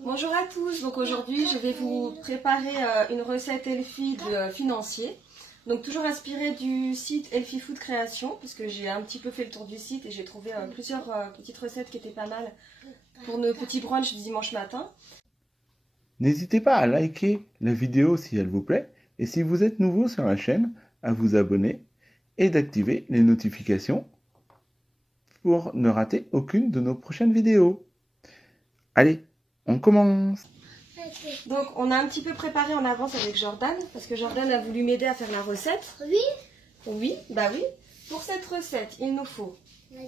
Bonjour à tous, donc aujourd'hui je vais vous préparer une recette Healthy de financier. Donc toujours inspirée du site Healthy Food Création, parce que j'ai un petit peu fait le tour du site et j'ai trouvé plusieurs petites recettes qui étaient pas mal pour nos petits brunchs du dimanche matin. N'hésitez pas à liker la vidéo si elle vous plaît et si vous êtes nouveau sur la chaîne, à vous abonner et d'activer les notifications pour ne rater aucune de nos prochaines vidéos. Allez, on commence! Donc on a un petit peu préparé en avance avec Jordan, parce que Jordan a voulu m'aider à faire la recette. Oui. Oui, bah oui. Pour cette recette, il nous faut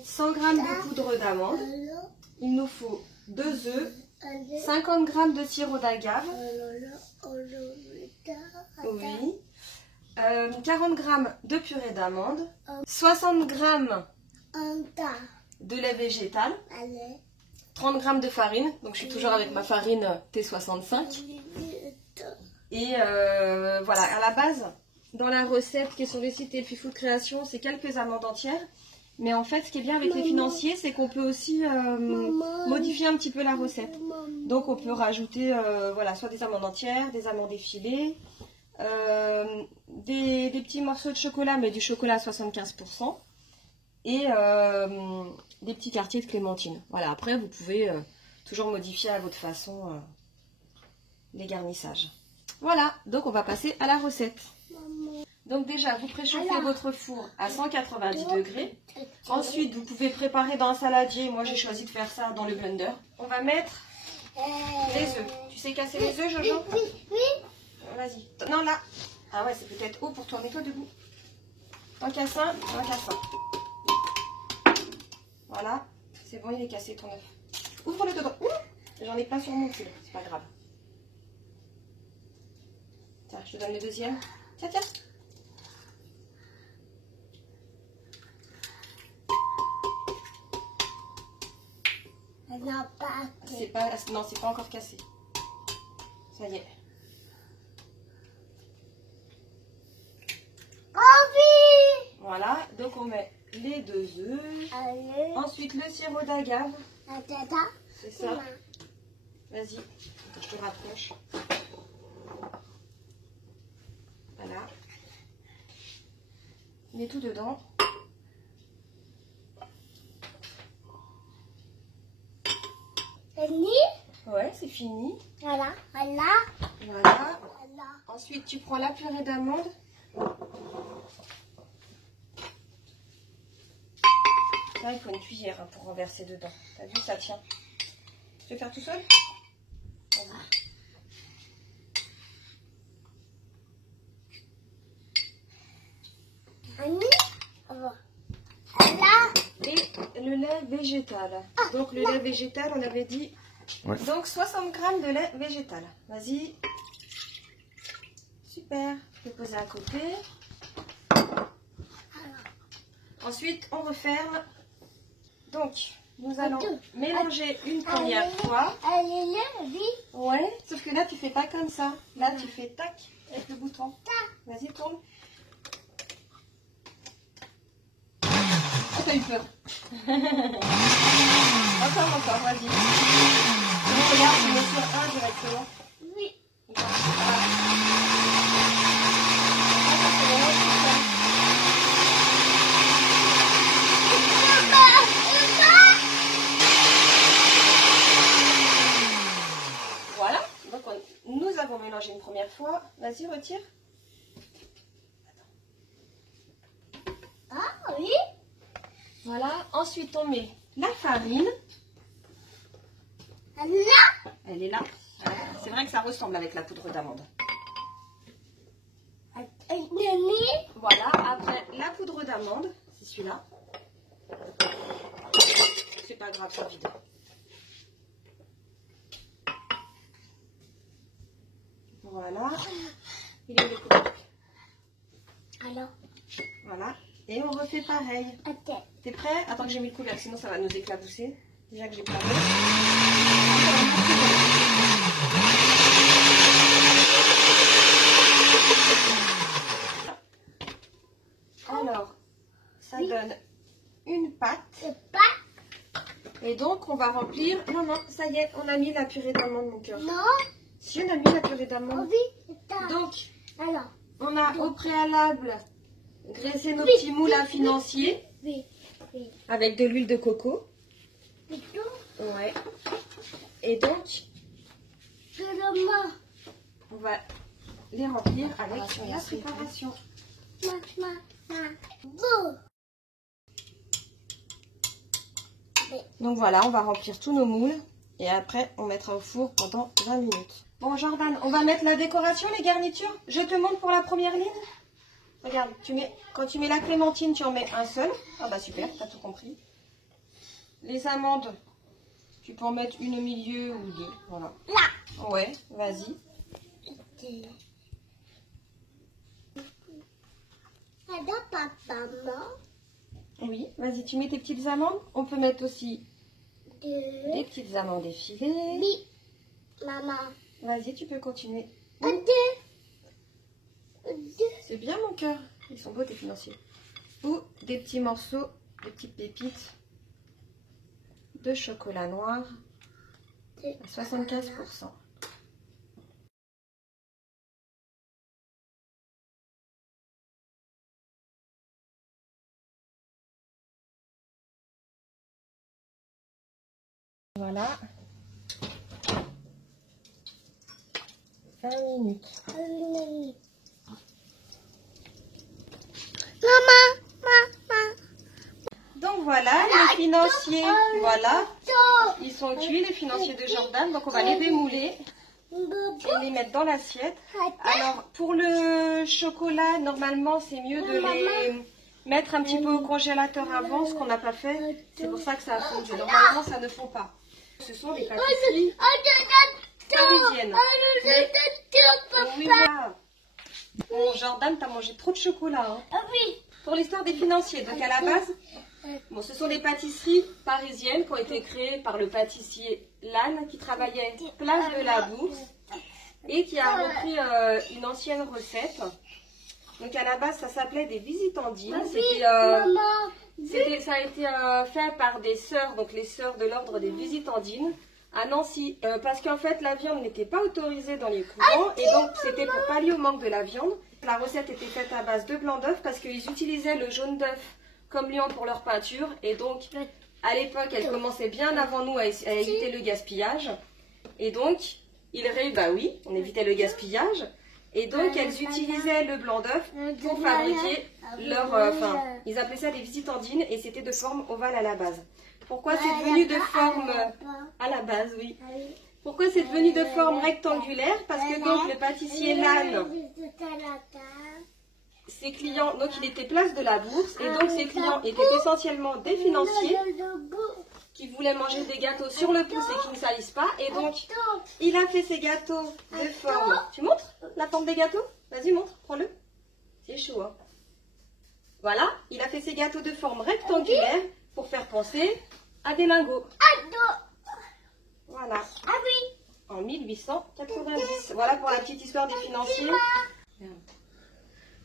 100 g de poudre d'amande, il nous faut 2 œufs, 50 g de sirop d'agave, oui, 40 g de purée d'amande, 60 g de lait végétal, 30 g de farine, donc je suis toujours avec ma farine T65. Et voilà, à la base, dans la recette qui est sur le site Healthy Food Création, c'est quelques amandes entières. Mais en fait, ce qui est bien avec les financiers, c'est qu'on peut aussi modifier un petit peu la recette. Donc on peut rajouter voilà, soit des amandes entières, des amandes effilées, des petits morceaux de chocolat, mais du chocolat à 75%. Et des petits quartiers de clémentine. Voilà, après vous pouvez toujours modifier à votre façon les garnissages. Voilà, donc on va passer à la recette. Donc déjà, vous préchauffez votre four à 190 degrés. Ensuite, vous pouvez préparer dans un saladier. Moi, j'ai choisi de faire ça dans le blender. On va mettre les œufs. Tu sais casser les œufs, Jojo? Oui. Vas-y. Non, là. Ah ouais, c'est peut-être haut pour toi. Mets-toi debout. Tant qu'à ça, tant qu'à ça. Voilà. C'est bon, il est cassé ton œuf. Ouvre-le dedans. J'en ai pas sur mon pull. C'est pas grave. Tiens, je te donne le deuxième. Tiens. Non, c'est pas encore cassé. Ça y est. Voilà, donc on met les 2 œufs. Ensuite le sirop d'agave. C'est ça. Vas-y, je te rapproche. Voilà. Mets tout dedans. Ouais, c'est fini. Voilà. Ensuite, tu prends la purée d'amande. Là, il faut une cuillère pour renverser dedans. T'as vu, ça tient. Tu veux faire tout seul? Et le lait végétal. Donc le lait végétal, on avait dit. Ouais. Donc 60 g de lait végétal. Vas-y. Super. Je vais poser à côté. Ensuite, on referme. Donc, nous allons mélanger une première fois. Ouais, sauf que là, tu fais pas comme ça. Là, tu fais tac avec le bouton. Vas-y, tourne. Oh, t'as eu peur. Encore, vas-y. Regarde, je mets sur 1 directement. Oui. Voilà, donc nous avons mélangé une première fois. Vas-y, retire. Ah oui. Voilà, ensuite on met la farine. Là. Elle est là. C'est vrai que ça ressemble avec la poudre d'amande. Voilà, après la poudre d'amande, c'est celui-là. C'est pas grave, c'est vide. Voilà. Il est où le couteau? Alors. Voilà. Et on refait pareil. T'es prêt? Attends que j'ai mis le couvercle, sinon ça va nous éclabousser. Déjà que j'ai pas Alors, ça donne une pâte. Et donc, on va va remplir. Non, non, ça y est, on a mis la purée d'amande, mon cœur. Non. Si, on a mis la purée d'amande. Oui, t'as. Donc, Alors. on a au préalable graissé nos petits moules à financier Oui, oui. avec de l'huile de coco. Et tout. Ouais. Et donc, Je le mange. on va les remplir avec la préparation. Bon. Donc voilà, on va remplir tous nos moules et après on mettra au four pendant 20 minutes. Bon Jordan, on va mettre la décoration, les garnitures. Je te montre pour la première ligne. Regarde, quand tu mets la clémentine, tu en mets un seul. Ah bah super, t'as tout compris. Les amandes, tu peux en mettre une au milieu ou deux. Voilà. Là. Ouais, vas-y. Alors, papa, maman. Oui, vas-y, tu mets tes petites amandes. On peut mettre aussi des Deux. petites amandes effilées. Oui. Maman. Vas-y, tu peux continuer. Deux. C'est bien mon cœur. Ils sont beaux tes financiers. Ou des petits morceaux, des petites pépites de chocolat noir à 75%. Voilà. 20 minutes. Maman. Donc voilà, les financiers, voilà, ils sont cuits, les financiers de Jordan. Donc on va les démouler et les mettre dans l'assiette. Alors pour le chocolat, normalement c'est mieux de les mettre un petit peu au congélateur avant, ce qu'on n'a pas fait. C'est pour ça que ça a fondu. Normalement ça ne fond pas. Ce sont des pâtisseries parisiennes. Mais- oui, voilà. Bon, Jordan, t'as mangé trop de chocolat. Hein. Ah oui. Pour l'histoire des financiers, donc à la base, bon, ce sont des pâtisseries parisiennes qui ont été créées par le pâtissier Lannes qui travaillait place de la Bourse et qui a repris une ancienne recette. Donc à la base, ça s'appelait des visitandines. Ça a été fait par des sœurs, donc les sœurs de l'ordre des visitandines à Nancy, parce qu'en fait la viande n'était pas autorisée dans les couvents et donc c'était pour pallier au manque de la viande. La recette était faite à base de blanc d'œuf parce qu'ils utilisaient le jaune d'œuf comme liant pour leur peinture et donc à l'époque elles commençaient bien avant nous à éviter le gaspillage et donc bah oui, on évitait le gaspillage et donc elles utilisaient le blanc d'œuf pour fabriquer ils appelaient ça des visitandines et c'était de forme ovale à la base. Pourquoi c'est devenu de forme à la base, oui. Pourquoi c'est devenu de forme rectangulaire? Parce que donc le pâtissier Lannes, ses clients, donc il était place de la Bourse et donc ses clients étaient essentiellement des financiers qui voulaient manger des gâteaux sur le pouce et qui ne salissent pas. Et donc il a fait ses gâteaux de forme. Tu montres la forme des gâteaux? Vas-y, montre, prends-le. C'est chaud, hein. Voilà, il a fait ses gâteaux de forme rectangulaire pour faire penser à des lingots. Voilà. Ah oui. En 1890. Voilà pour la petite histoire des financiers.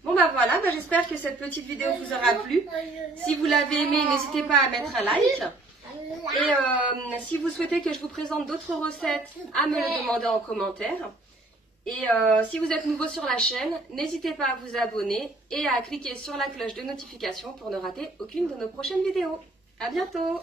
Bon bah voilà, j'espère que cette petite vidéo vous aura plu. Si vous l'avez aimé, n'hésitez pas à mettre un like. Et si vous souhaitez que je vous présente d'autres recettes, à me le demander en commentaire. Et si vous êtes nouveau sur la chaîne, n'hésitez pas à vous abonner et à cliquer sur la cloche de notification pour ne rater aucune de nos prochaines vidéos. À bientôt!